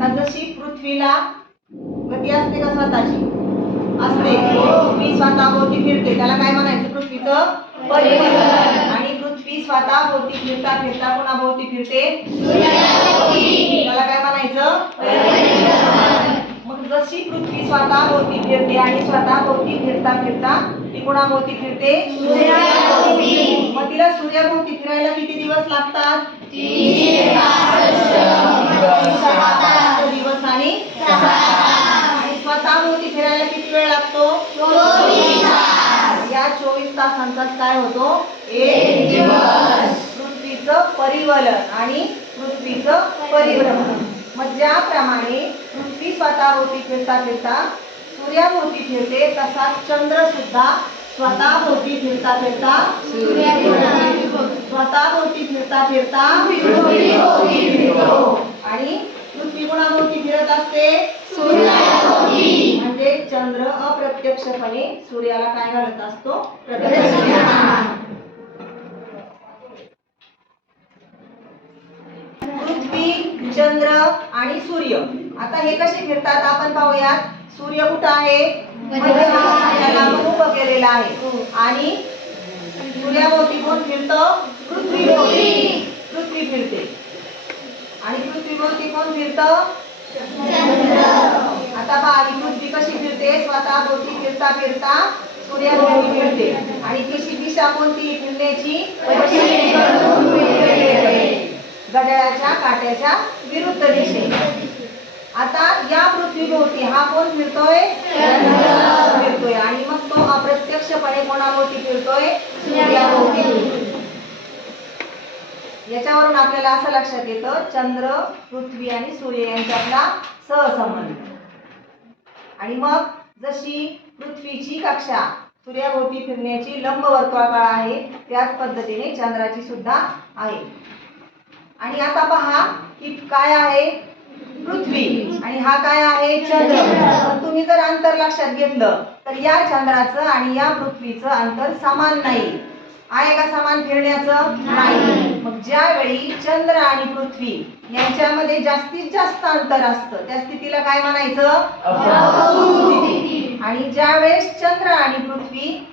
आता जशी पृथ्वीला गती असते का स्वतःची असते, पृथ्वी स्वतःभोवती फिरते, त्याला काय म्हणायचं? पृथ्वीचं परिभ्रमण. आणि पृथ्वी स्वतःभोवती फिरता फिरता कोणाभोवती फिरते? सूर्याभोवती. त्याला काय म्हणायचं? परिभ्रमण. मग जशी पृथ्वी स्वतःभोवती फिरते आणि स्वतःभोवती फिरता फिरता ती कोणाभोवती फिरते? सूर्याभोवती. मग तिला सूर्याभोवती फिरायला किती दिवस लागतात? 365 दिवस आणि स्वतःभोवती फिरायला किती वेळ लागतो? 24 तास. या 24 तासांचाच काय होतो? एक दिवस. पृथ्वीचं परिवलन आणि पृथ्वीचं परिभ्रमण. मग ज्याप्रमाणे पृथ्वी स्वतःभोवती फिरता फिरता सूर्याभोवती फिरते, तसाच चंद्र सुद्धा स्वतःभोवती फिरता फिरता स्वतःभोवती फिरता फिरता आणि पृथ्वी कोणाभोवती फिरत असते? सूर्याभोवती. म्हणजे चंद्र अप्रत्यक्षपणे सूर्याला काय घालत असतो? प्रदक्षिणा. पृथ्वी, चंद्र आणि सूर्य आता हे कसे फिरतात आपण पाहूयात. सूर्य कुठं आहे? मध्यभागाला उभं केलेला आहे. आणि सूर्याभोवती कोण फिरतं? पृथ्वी फिरते. आणि पृथ्वीभोवती कोण फिरतं? आता पहा, पृथ्वी कशी फिरते? स्वतःभोवती फिरता फिरता सूर्याभोवती फिरते. आणि तिची दिशा कोणती फिरण्याची? घड्याळाच्या काट्याच्या विरुद्ध दिशेने. आता या पृथ्वीभोवती हा कोण फिरतोय? चंद्र फिरतोय. आणि मग तो अप्रत्यक्षपणे कोणाभोवती फिरतोय? सूर्याभोवती. याच्यावरून आपल्याला असं लक्षात येतं, चंद्र, पृथ्वी आणि सूर्य यांच्यातला सहसंबंध. आणि मग जशी पृथ्वीची कक्षा सूर्याभोवती फिरण्याची लंबवर्तुळाकार आहे, त्याच पद्धतीने चंद्राची सुद्धा आहे. आणि आता पहा की काय आहे? पृथ्वी. आणि हा काय आहे? चंद्र. पण तुम्ही जर अंतर लक्षात घेतलं तर या चंद्राचं आणि या पृथ्वीचं अंतर समान नाही आहे का? समान फिरण्याचं नाही. मग ज्यावेळी चंद्र आणि पृथ्वी यांच्यामध्ये जास्तीत जास्त अंतर असतं त्या स्थितीला काय म्हणायचं? आणि ज्या वेळेस चंद्र आणि पृथ्वी